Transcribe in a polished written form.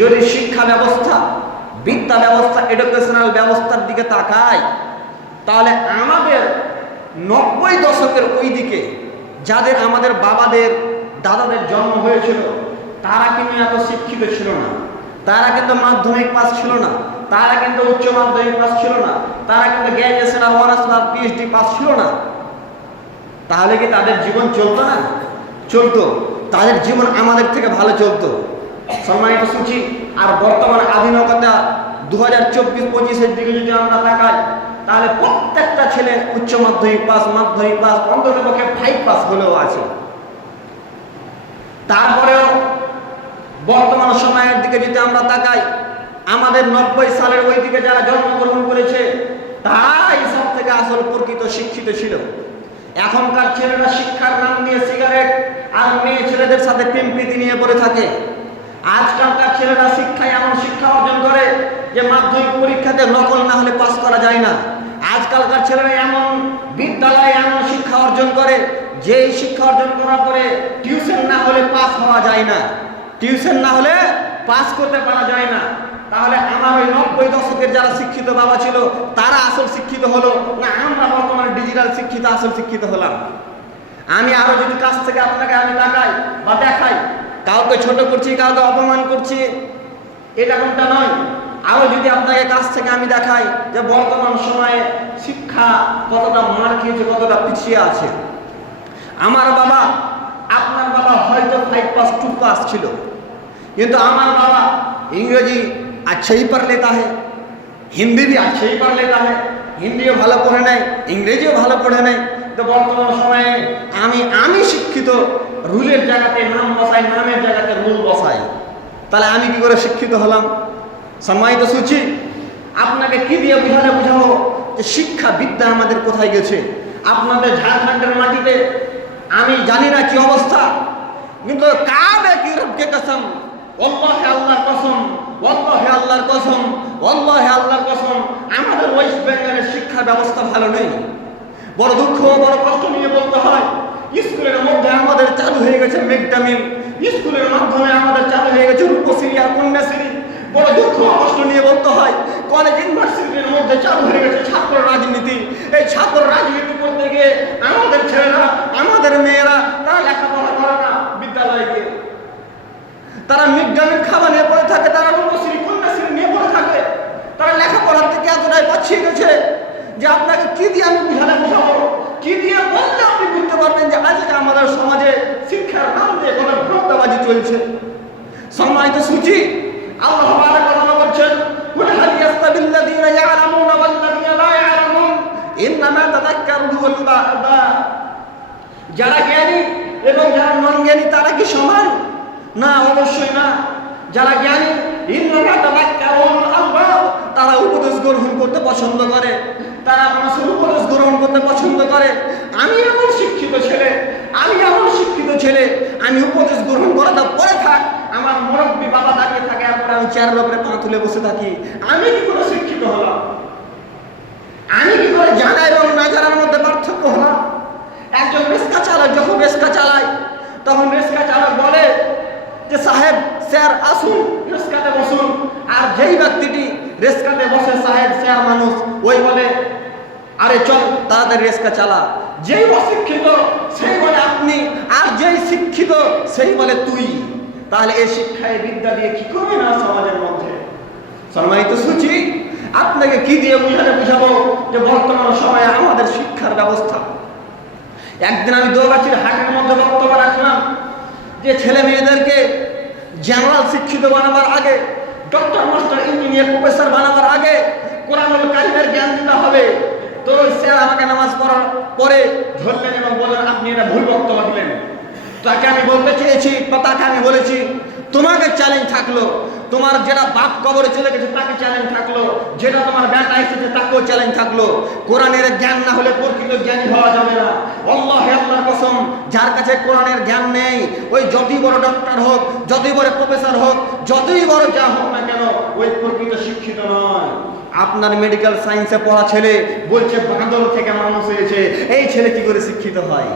যদি শিক্ষা ব্যবস্থা, বিদ্যা ব্যবস্থা, এডুকেশনাল ব্যবস্থার দিকে তাকাই, তাহলে আমাদের 90 দশকের ওই দিকে যাদের আমাদের বাবাদের দাদাদের জন্ম হয়েছিল তারা কিন্তু এত শিক্ষিত ছিল না, তারা কিন্তু মাধ্যমিক পাস ছিল না, তারা কিন্তু উচ্চ মাধ্যমিক পাস ছিল না, তারা কিন্তু গ্র্যাজুয়েশন আর অনার্স আর পিএইচডি পাস ছিল না। তাহলে কি তাদের জীবন চলতো না? চলতো। তাদের জীবন আমাদের থেকে ভালো চলতো। সম্মানিত সূচি আর বর্তমান আধুনিকতা 2024-25-এর দিকে যদি আমরা তাকাই, তাহলে প্রত্যেকটা ছেলে উচ্চ মাধ্যমিক পাস, মাধ্যমিক পাস, অন্ততপক্ষে 5 পাস হলেও আছে। তারপরেও বর্তমান সময়ের দিকে যদি আমরা তাকাই, আমাদের 90 সালের ওই দিকে যারা জন্মগ্রহণ করেছে তারাই সব থেকে আসল প্রকৃত শিক্ষিত ছিল। এখনকার ছেলেরা শিক্ষার নাম নিয়ে সিগারেট আর মেয়ে ছেলেদের সাথে প্রেমপ্রীতি নিয়ে পড়ে থাকে। আজকালকার ছেলেরা শিক্ষায় এমন শিক্ষা অর্জন করে যে মাধ্যমিক পরীক্ষাতে নকল না হলে পাস করা যায় না। আজকালকার ছেলেরা এমন বিদ্যালয়ে এমন শিক্ষা অর্জন করে যে শিক্ষা অর্জন করার পরে টিউশন না হলে পাস হওয়া যায় না, টিউশন না হলে পাস করতে পারা যায় না। তাহলে আমার ওই 90 দশকের যারা শিক্ষিত বাবা ছিল তারা আসল শিক্ষিত হলো না আমরা বর্তমানে ডিজিটাল শিক্ষিত আসল শিক্ষিত হলাম? আমি আরো যদি কাছ থেকে আপনাকে আমি তাকাই বা দেখাই, কাউকে ছোট করছি, কাউকে অপমান করছি, এটা কোনটা নয়। আরো যদি আপনাকে কাছ থেকে আমি দেখাই যে বর্তমান সময়ে শিক্ষা কতটা মার খেয়েছে, কতটা পিছিয়ে আছে। আমার বাবা, আপনার বাবা হয়তো 5 পাস 2 পাস ছিল, কিন্তু আমার বাবা इंग्रेजी अच्छा ही पढ़ लेता है, हिंदी भी अच्छा ही पढ़ लेता है, हिंदिও ভালো পড়ে নাই, ইংরেজিও ভালো পড়ে নাই। তো বর্তমান সময়ে আমি শিক্ষিত, রুলের জায়গাতে নাম বসাই, নামের জায়গাতে রুল বসাই। তাহলে আমি কি করে শিক্ষিত হলাম? সম্মানিত সূচি, আপনাকে কি দিয়ে বুঝাবো যে শিক্ষা বিদ্যা আমাদের কোথায় গেছে? আপনাদের ঝাড়খণ্ডের মাটিতে আমি জানি না কি অবস্থা, কিন্তু কাবে কি রব্বে কসম, ওয়াল্লাহি আল্লাহর কসম, ওয়াল্লাহি আল্লাহর কসম, ওয়াল্লাহি আল্লাহর কসম, আমাদের ওয়েস্ট বেঙ্গলের শিক্ষা ব্যবস্থা ভালো নেই। বড় দুঃখ, বড় কষ্ট নিয়ে বলতে হয়, স্কুলের মধ্যে আমাদের চালু হয়ে গেছে মিড ডে মিল, স্কুলের মাধ্যমে আমাদের চালু হয়ে গেছে রূপশ্রী আর কন্যাশ্রী। বড় দুঃখ কষ্ট নিয়ে বলতে হয়, কলেজ ইউনিভার্সিটির মধ্যে চালু হয়ে গেছে ছাত্র রাজনীতি। এই ছাত্র রাজনীতি করতে গিয়ে আমাদের ছেলেরা, আমাদের মেয়েরা তারা লেখাপড়া করে না, বিদ্যালয়ে গিয়ে তারা মিড ডে মিল খাবার নিয়ে পড়ে থাকে, তারা রূপশ্রী কন্যাশ্রী নিয়ে পড়ে থাকে। তারা লেখাপড়ার থেকে এতটাই পাচ্ছিয়ে গেছে যে আপনাকে কি দিয়ে আমি বুঝাবো, কি দিয়ে বললে আপনি বুঝতে পারবেন যে আজকে আমাদের সমাজে শিক্ষার নাম দিয়ে কোনো ভ্রষ্টাবাজি চলছে। সম্মানিত সূচি, আল্লাহ তাআলা কথা বলছেন, কুল হাল ইয়াস্তাবিল্লাযীনা ইয়ালামুনা ওয়াল্লাযীনা লা ইয়ালামুন ইন্নামা তাযাক্কারু উলুল আলবাব। যারা জ্ঞানী এবং যারা নন জ্ঞানী তারা কি সমান? না, অবশ্যই না। যারা জ্ঞানী ইন্নামা তাযাক্কারু উলুল আলবাব, তারা উপদেশ গ্রহণ করতে পছন্দ করে, তারা মানুষের উপদেশ গ্রহণ করতে পছন্দ করে। আমি এমন শিক্ষিত ছেলে, আমি উপদেশ গ্রহণ করাটা পরে থাক, আমার মুরব্বী বাবা দাঁড়িয়ে থাকে, এরপরে আমি চেয়ারের উপরে পা তুলে বসে থাকি। আমি কি করে শিক্ষিত হলাম? আমি কি করে জানা এবং না জানার মধ্যে পার্থক্য হলাম? একজন রিক্সা চালক যখন রিক্সা চালায়, তখন রিক্সা চালক বলে যে সাহেব স্যার আসুন রিক্সাতে বসুন, আর যেই ব্যক্তিটি রিক্সাতে বসে সাহেব স্যার মানুষ, ওই বলে আরে চল তাড়াতাড়ি রিক্সা চালা। যেই অশিক্ষিত সেই বলে আপনি, আর যেই শিক্ষিত সেই বলে তুই। তাহলে এই শিক্ষায় বিদ্যা দিয়ে কি করবে না সমাজের মধ্যে? সম্মানিত সূচি, আপনাকে কি দিয়ে বুঝাবো যে বর্তমান সময়ে আমাদের শিক্ষার ব্যবস্থা। একদিন আমি দৌগাছির হাটের মধ্যে বক্তব্য রাখলাম যে ছেলে মেয়েদেরকে জেনারেল শিক্ষিত বানাবার আগে, ডক্টর মাস্টার ইঞ্জিনিয়ার প্রফেসর বানাবার আগে কোরআনুল কারীমের জ্ঞান দিতে হবে। তো স্যার আমাকে নামাজ পড়ার পরে ধরলেন এবং বললেন আপনি এটা ভুল বক্তব্য দিলেন। তাকে আমি বলতে চেয়েছি বা তাকে আমি বলেছি তোমাকে চ্যালেঞ্জ থাকলো, তোমার যেটা বাপ কবরে চলে গেছে তাকে চ্যালেঞ্জ থাকলো, যেটা তোমার বেটা এসেছে তাকেও চ্যালেঞ্জ থাকলো। কোরআনের জ্ঞান না হলে প্রকৃত জ্ঞানী হওয়া যাবে না। আল্লাহ আল্লাহর কসম, যার কাছে কোরআনের জ্ঞান নেই, ওই যতই বড় ডক্টর হোক, যতই বড় প্রফেসর হোক, যতই বড় যা হোক না কেন, ওই প্রকৃত শিক্ষিত নয়। আপনার মেডিকেল সায়েন্সে পড়া ছেলে বলছে বাঁদর থেকে মানুষ হয়েছে, এই ছেলে কি করে শিক্ষিত হয়?